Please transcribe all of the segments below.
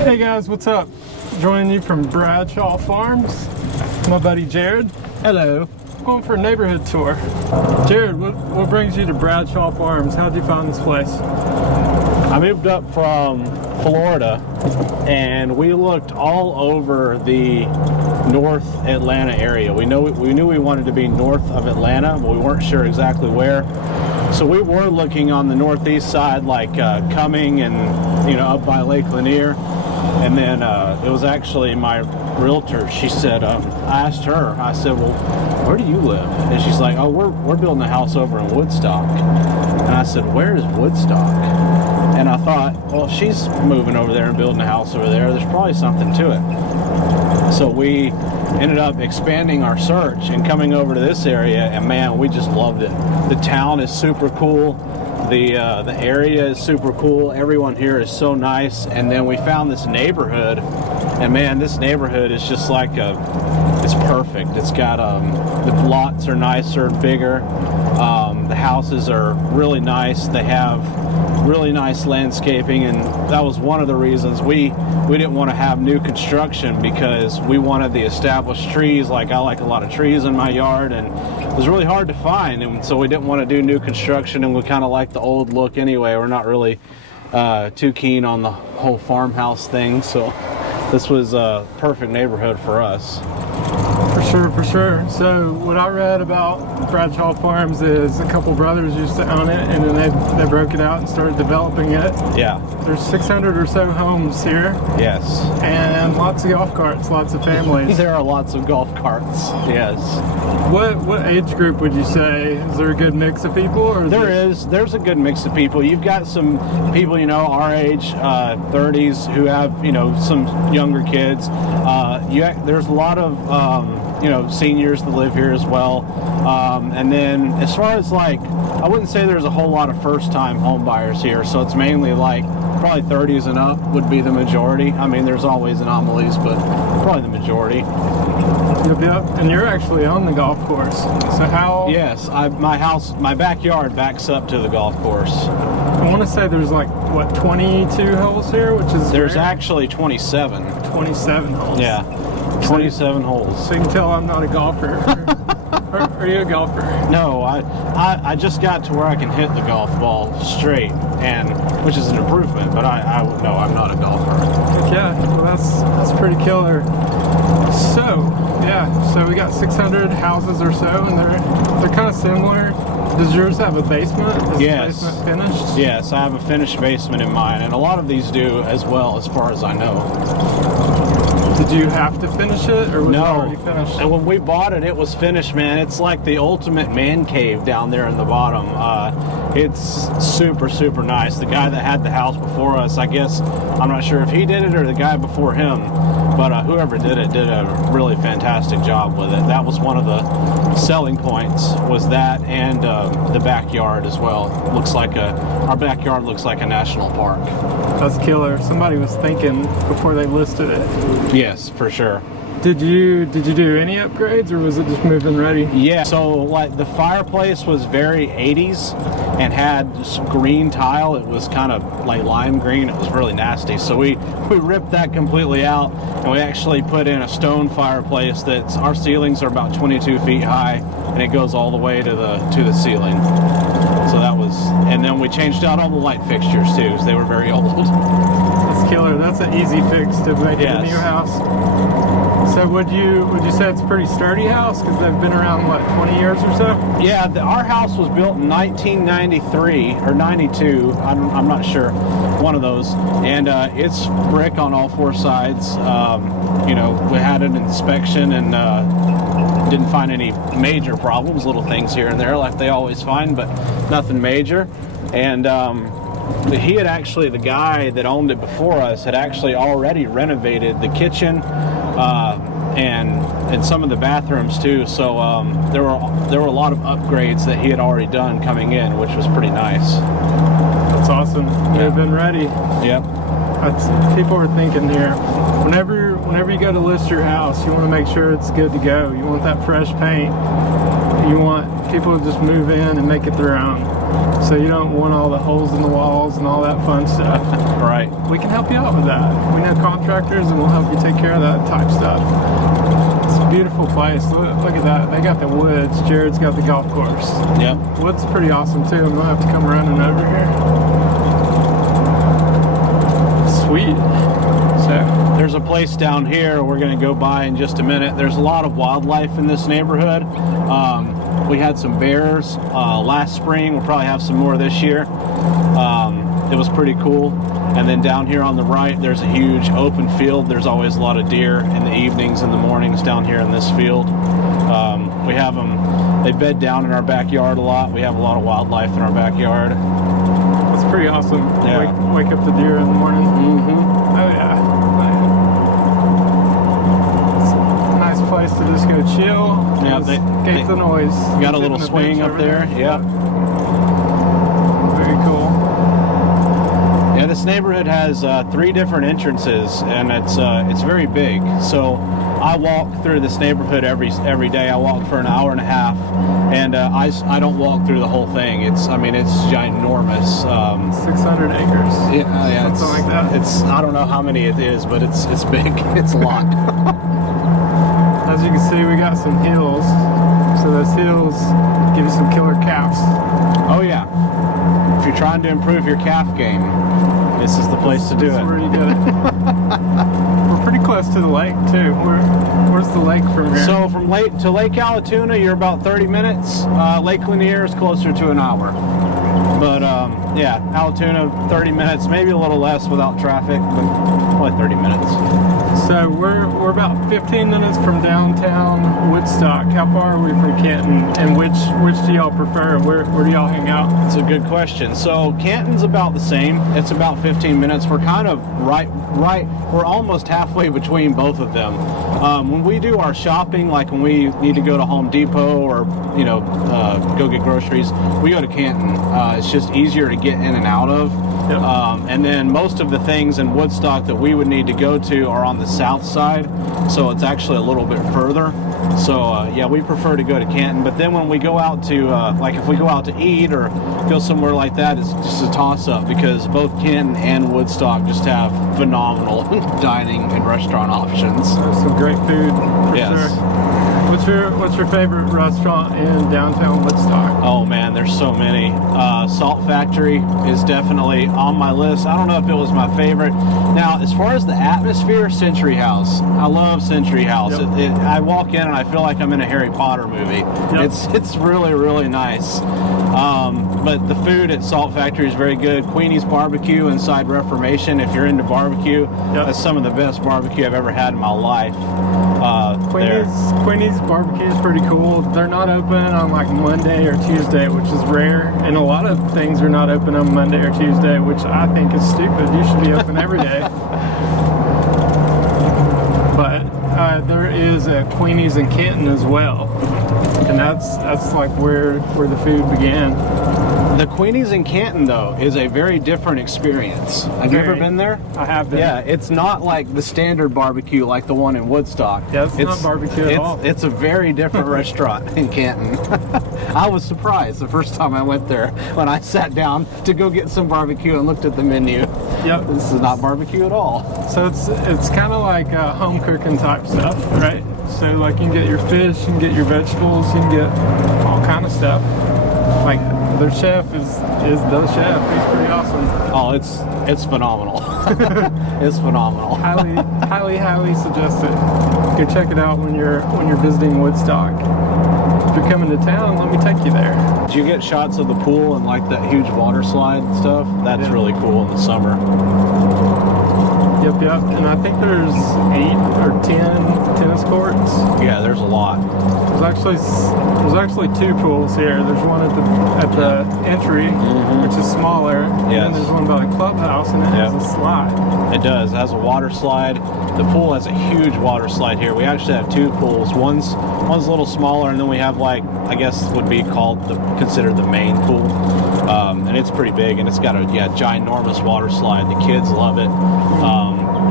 Hey guys, what's up? Joining you from Bradshaw Farms. My buddy Jared. Hello. Going for a neighborhood tour. Jared, what brings you to Bradshaw Farms? How'd you find this place? I moved up from Florida and we looked all over the North Atlanta area. We knew we wanted to be north of Atlanta, but we weren't sure exactly where. So we were looking on the northeast side, like Cumming and up by Lake Lanier. And then it was actually my realtor. She said, I asked her, I said, well, where do you live? And she's like, oh, we're building a house over in Woodstock. And I said, where is Woodstock? And I thought, well, if she's moving over there and building a house over there, there's probably something to it. So we ended up expanding our search and coming over to this area, and man, we just loved it. The town is super cool. The area is super cool. Everyone here is so nice. And then we found this neighborhood, and man, this neighborhood is just like it's perfect. It's got the lots are nicer, bigger. The houses are really nice. They have really nice landscaping, and that was one of the reasons we didn't want to have new construction, because we wanted the established trees. Like, I like a lot of trees in my yard, and it was really hard to find, and so we didn't want to do new construction, and we kind of like the old look anyway. We're not really too keen on the whole farmhouse thing, so this was a perfect neighborhood for us. For sure. So what I read about Bradshaw Farms is a couple brothers used to own it, and then they broke it out and started developing it. Yeah. There's 600 or so homes here. Yes. And lots of golf carts, lots of families. There are lots of golf carts. Yes. What age group would you say? Is there a good mix of people? Or There's a good mix of people. You've got some people, our age, 30s, who have, some younger kids. There's a lot of, seniors that live here as well. And then as far as I wouldn't say there's a whole lot of first-time home buyers here. So it's mainly probably 30s and up would be the majority. I mean, there's always anomalies, but probably the majority. Yep. And you're actually on the golf course. So how? Yes, my backyard backs up to the golf course. I want to say there's 22 holes here, which is There's rare. Actually 27. 27 holes. Yeah, 27 holes. So you can tell I'm not a golfer. Are you a golfer? No, I just got to where I can hit the golf ball straight, and which is an improvement. But no, I'm not a golfer. Yeah, well that's pretty killer. So we got 600 houses or so, and they're kind of similar. Does yours have a basement? Is Yes. the basement finished? Yes, I have a finished basement in mine, and a lot of these do as well, as far as I know. Did you have to finish it, or was it No, already finished? and when we bought it, it was finished, man. It's like the ultimate man cave down there in the bottom. It's super, super nice. The guy that had the house before us, I guess, I'm not sure if he did it or the guy before him, but whoever did it did a really fantastic job with it. That was one of the selling points, was that, and the backyard as well. Our backyard looks like a national park. That's killer. Somebody was thinking before they listed it. Yes, for sure. Did you do any upgrades, or was it just move-in ready? Yeah, so the fireplace was very 80s and had this green tile. It was kind of like lime green. It was really nasty. So we ripped that completely out, and we actually put in a stone fireplace our ceilings are about 22 feet high, and it goes all the way to the ceiling. So that was, and then we changed out all the light fixtures too, because they were very old. That's killer. That's an easy fix to make it a new house. So would you say it's a pretty sturdy house, because they've been around 20 years or so? Yeah, our house was built in 1993 or 92. I'm not sure, one of those, and it's brick on all four sides. We had an inspection and didn't find any major problems. Little things here and there, like they always find, but nothing major. And the guy that owned it before us had actually already renovated the kitchen and some of the bathrooms too. So there were a lot of upgrades that he had already done coming in, which was pretty nice. That's awesome. They've been ready. Yep. People are thinking here, whenever you go to list your house, you want to make sure it's good to go. You want that fresh paint. You want people to just move in and make it their own. So you don't want all the holes in the walls and all that fun stuff. Right. We can help you out with that. We know contractors and we'll help you take care of that type stuff. It's a beautiful place. Look at that. They got the woods. Jared's got the golf course. Yep. Wood's pretty awesome too. I'm gonna have to come running over here. Sweet. So there's a place down here we're going to go by in just a minute. There's a lot of wildlife in this neighborhood. We had some bears last spring. We'll probably have some more this year. It was pretty cool. And then down here on the right, there's a huge open field. There's always a lot of deer in the evenings and the mornings down here in this field. We have them, they bed down in our backyard a lot. We have a lot of wildlife in our backyard. that's pretty awesome. Yeah. Wake up the deer in the morning. Mm-hmm. Oh yeah. It's a nice place to just go chill. Yeah, escape the noise. Got a Sit little on the swing bench up over there. Yeah. Very cool. Yeah, this neighborhood has 3 different entrances, and it's very big. So I walk through this neighborhood every day. I walk for an hour and a half, and I don't walk through the whole thing. It's ginormous. 600 acres. Yeah, Something like that. It's I don't know how many it is, but it's big. It's a lot. As you can see, we got some hills. So those hills give you some killer calves. Oh yeah. If you're trying to improve your calf game, this is the place to do That's it. where you get it. We're pretty close to the lake too. Where's the lake from here? So from Lake Allatoona, you're about 30 minutes. Lake Lanier is closer to an hour. But yeah, Allatoona 30 minutes, maybe a little less without traffic, but probably 30 minutes. So we're about 15 minutes from downtown Woodstock. How far are we from Canton? And which do y'all prefer? Where do y'all hang out? It's a good question. So Canton's about the same. It's about 15 minutes. We're kind of right. We're almost halfway between both of them. When we do our shopping, like when we need to go to Home Depot or go get groceries, we go to Canton. It's just easier to get in and out of. Yep. And then most of the things in Woodstock that we would need to go to are on the south side, so it's actually a little bit further. So yeah, we prefer to go to Canton. But then when we go out to like if we go out to eat or go somewhere like that, it's just a toss-up because both Canton and Woodstock just have phenomenal dining and restaurant options. There's some great food for Yes. sure. What's your favorite restaurant in downtown Woodstock? Oh man, there's so many. Salt Factory is definitely on my list. I don't know if it was my favorite. Now, as far as the atmosphere, Century House. I love Century House. Yep. I walk in and I feel like I'm in a Harry Potter movie. Yep. It's really, really nice. But the food at Salt Factory is very good. Queenie's Barbecue inside Reformation, if you're into barbecue, that's some of the best barbecue I've ever had in my life. Queenie's Barbecue is pretty cool. They're not open on like Monday or Tuesday, which is rare. And a lot of things are not open on Monday or Tuesday, which I think is stupid. You should be open every day. But there is a Queenie's in Canton as well. And that's like where the food began. The Queenie's in Canton, though, is a very different experience. Have you ever been there? I have been. Yeah, it's not like the standard barbecue like the one in Woodstock. Yeah, it's not barbecue at all. It's a very different restaurant in Canton. I was surprised the first time I went there when I sat down to go get some barbecue and looked at the menu. Yep. This is not barbecue at all. So it's kind of like home cooking type stuff, right? So like you can get your fish, you can get your vegetables, you can get all kind of stuff. Like their chef is the chef. He's pretty awesome. Oh, it's phenomenal. It's phenomenal. Highly suggest it. Go check it out when you're visiting Woodstock. If you're coming to town, let me take you there. Did you get shots of the pool and like that huge water slide and stuff? That's really cool in the summer. Yep. And I think there's 8 or 10 tennis courts. Yeah, there's a lot. There's actually 2 pools here. There's one at the entry, which is smaller. And then there's one by the clubhouse, and it has a slide. It does. It has a water slide. The pool has a huge water slide here. We actually have 2 pools. One's a little smaller, and then we have like I guess would be considered the main pool. And it's pretty big, and it's got a ginormous water slide. The kids love it.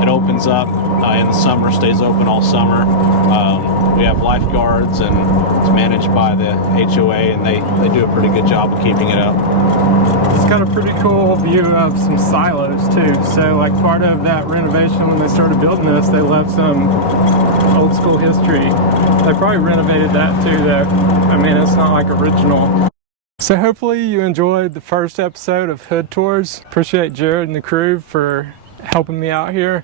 It opens up in the summer, stays open all summer. We have lifeguards, and it's managed by the HOA, and they do a pretty good job of keeping it up. It's got a pretty cool view of some silos too. So like part of that renovation when they started building this, they left some old school history. They probably renovated that too though. I mean, it's not like original. So hopefully you enjoyed the first episode of Hood Tours. Appreciate Jared and the crew for helping me out here.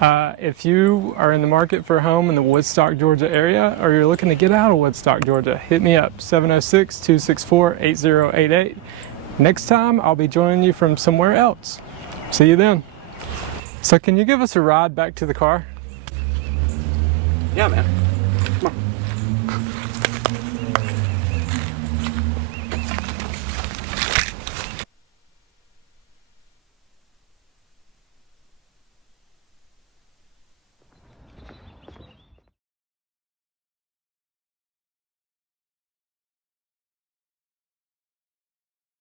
If you are in the market for a home in the Woodstock, Georgia area, or you're looking to get out of Woodstock, Georgia, hit me up, 706-264-8088. Next time, I'll be joining you from somewhere else. See you then. So can you give us a ride back to the car? Yeah, man.